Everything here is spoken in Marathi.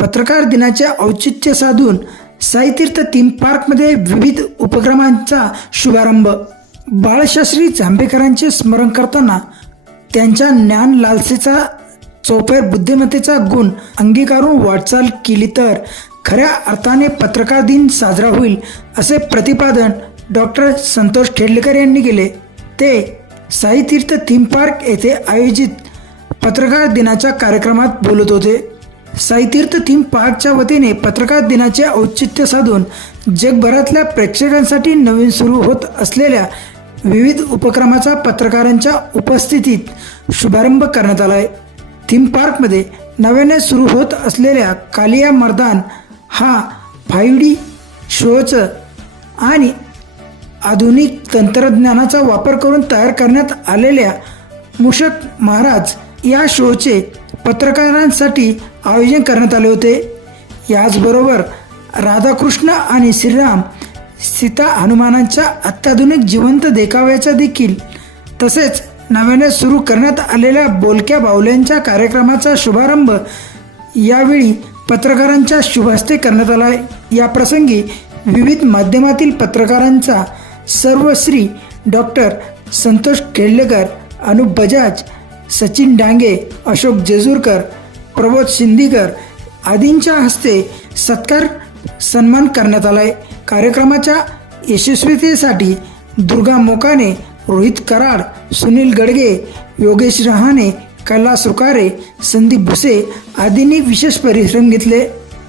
पत्रकार दिनाचे औचित्य साधून साईतीर्थ थीम पार्कमध्ये विविध उपक्रमांचा शुभारंभ. बाळशास्त्री जांभेकरांचे स्मरण करताना त्यांच्या ज्ञान लालसेचा चौफेर बुद्धिमत्तेचा गुण अंगीकारून वाटचाल केली तर खऱ्या अर्थाने पत्रकार दिन साजरा होईल, असे प्रतिपादन डॉक्टर संतोष खेडलेकर यांनी केले. ते साईतीर्थ थीम पार्क येथे आयोजित पत्रकार दिनाच्या कार्यक्रमात बोलत होते. साईतीर्थ थीम पार्कच्या वतीने पत्रकार दिनाचे औचित्य साधून जगभरातल्या प्रेक्षकांसाठी नवीन सुरू होत असलेल्या विविध उपक्रमाचा पत्रकारांच्या उपस्थितीत शुभारंभ करण्यात आला आहे. थीम पार्कमध्ये नव्याने सुरू होत असलेल्या कालिया मर्दान हा 5D शोचं आणि आधुनिक तंत्रज्ञानाचा वापर करून तयार करण्यात आलेल्या मूषक महाराज या शोचे पत्रकारांसाठी आयोजन करण्यात आले होते. याचबरोबर राधाकृष्ण आणि श्रीराम सीता हनुमानांच्या अत्याधुनिक जिवंत देखाव्याचा देखील तसेच नव्याने सुरू करण्यात आलेल्या बोलक्या बाहुल्यांच्या कार्यक्रमाचा शुभारंभ यावेळी पत्रकारांच्या शुभहस्ते करण्यात आला आहे. या प्रसंगी विविध माध्यमातील पत्रकारांचा सर्वश्री डॉक्टर संतोष खेडलेकर, अनुप बजाज, सचिन डांगे, अशोक जेजुरकर, प्रबोध शिंदीकर आदींच्या हस्ते सत्कार सन्मान करण्यात आला आहे. कार्यक्रमाच्या यशस्वीतेसाठी दुर्गा मोकाने, रोहित कराड, सुनील गडगे, योगेश रहाणे, कैलास रुकारे, संदीप भुसे आदींनी विशेष परिश्रम घेतले.